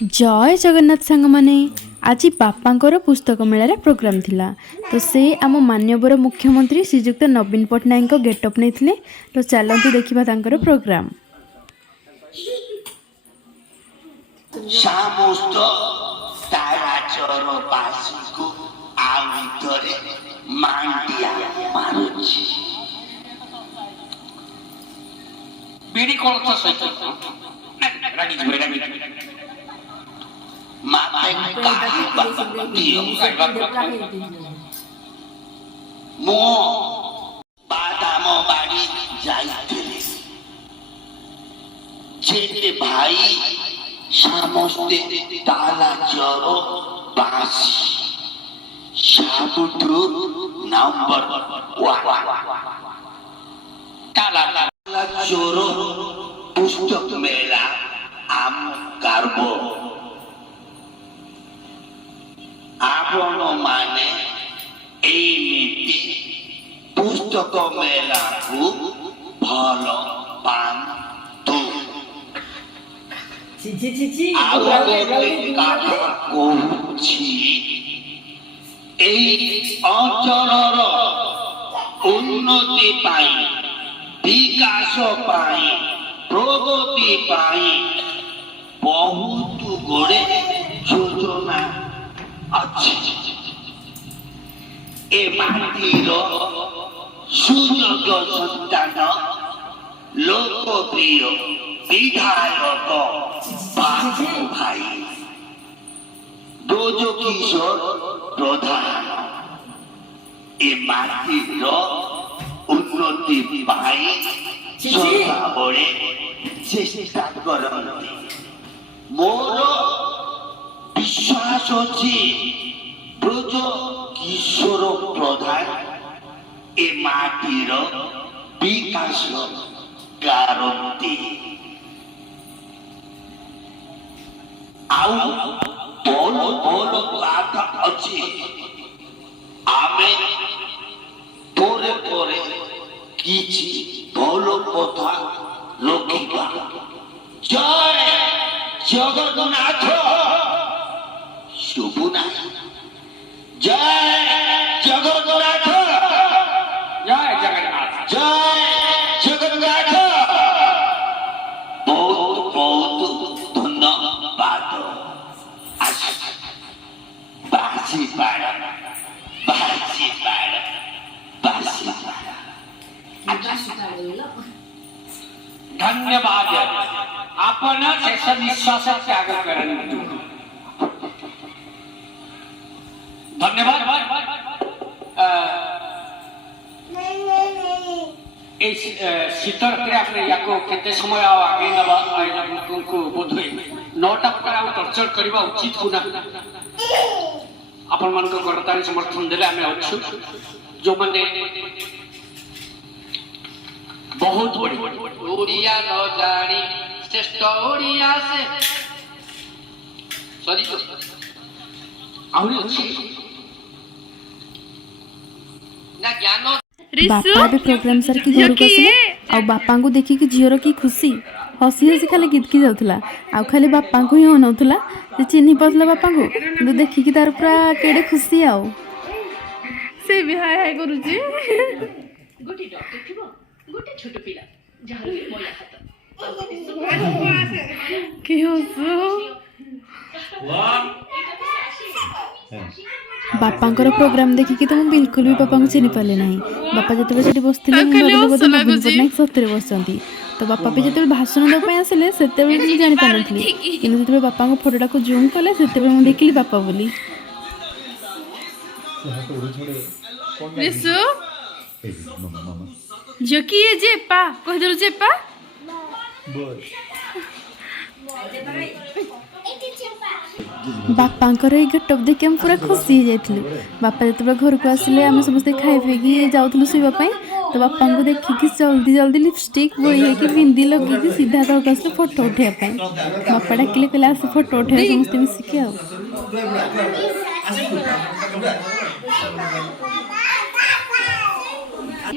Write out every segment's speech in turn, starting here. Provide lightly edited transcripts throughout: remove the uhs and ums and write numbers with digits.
जय जगन्नाथ सांग माने आज बापांकर पुस्तक मेलार प्रोग्राम थिला तो से आम मान्यवर मुख्यमंत्री श्रीजुक्त नवीन पट्टनायक गेटअप नहीं तो चलते देखा तांकर प्रोग्राम। समस्त ताराचरवासीको आउतरे मांडिया मारुछि बिडी कोलथ सहित रागी माते काहि दियो मो बादाम बाड़ी जाइथिले जेते भाई समस्ते तालाचर बासी सबुठु नंबर 1 तालाचर पुस्तक मेला आम कार्बो आपण माने एमिति पुस्तक मेला को भलो पांतु अंचल उन्नति विकास प्रगति बहुत गुड़े योजना अच्छी ए माटीर सुयोग्य संतान लोकप्रिय विधायक बाबू भाई ब्रजकिशोर प्रधान ए माटीर उन्नति सदाबले चेष्टा करते मोर विश्वास अच्छी ब्रज किशोर प्रधान ए माटीर विकास करते आउ बोल बोल बात अच्छी आमे पोरे पोरे किछि बोल कथा रखिबा। जय जगन्नाथ शुभुना जय जगन्नाथ जय जगन्नाथ जय जगन्नाथ बहुत बहुत धन्यवाद। बासी पाड़ा बासी पाड़ा बासी पाड़ा धन्यवाद। आपण शेष निश्वास त्याग करନ୍ତୁ। धन्यवाद। शीत ऋतु आपने या समय आगे नवा को बोध हुए 9टा प्रकार टर्चर करवा उचित होना आपण मान करताली समर्थन देले आमे अच्छु जो माने बहुत बड़ी ओडिया न जानी श्रेष्ठ ओडिया से सॉरी आउरी अच्छी ना ज्ञान बापा भी प्रोग्राम सर की घर को आसिले आ बापा को देखि कि झीर की खुशी हसी हसी खाली गीतकी जाउथला आ खाली बापा को ही होनौथला से चिन्ही पसला बापा को किंतु देखि कि तार पूरा केडे खुशी आउ से भी हाय हाय करूची गोटी डॉक्टर थिबो गोटे छोट पिला जहार मोया हाथ कि हसो बापांकर प्रोग्राम देखिकी तो मुझे बिल्कुल भी बापा को चिन्ह पारे ना। बापा जो से बसते नवीन पट्टनायक सतरे बस तो बापा भी जो भाषण देवाई आसिले से जानी पार कि जो बापा फोटोटा को जूम कले से देखिली बापा बोली जो कि ये जेपा कह जेपा बापांकर ये गेटअप देखि हम पूरा खुशी हो जाइलु। बापा जो घर को आसिले आम समस्त खाई पीकी जाऊँ शुवाई तो बापा को देखिकी जल्दी जल्दी लिपस्टिक बोई बिंदी लगे सीधा तक आसले फोटो उठाई बापा डाकिले कहले आस फोटो उठे समस्त मिसिकी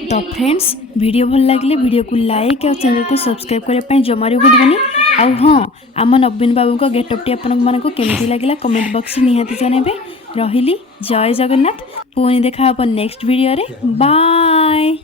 तो फ्रेंड्स वीडियो भल लगे वीडियो को लाइक और चैनल को सब्सक्राइब करने जमारी भूलबनी। आउ हाँ आम नवीन बाबू को गेटअपटी आपको केमती लगे कमेंट बॉक्स निहाती जनइबे। रहिली जय जगन्नाथ पुणी देखा नेक्स्ट वीडियो रे बाय।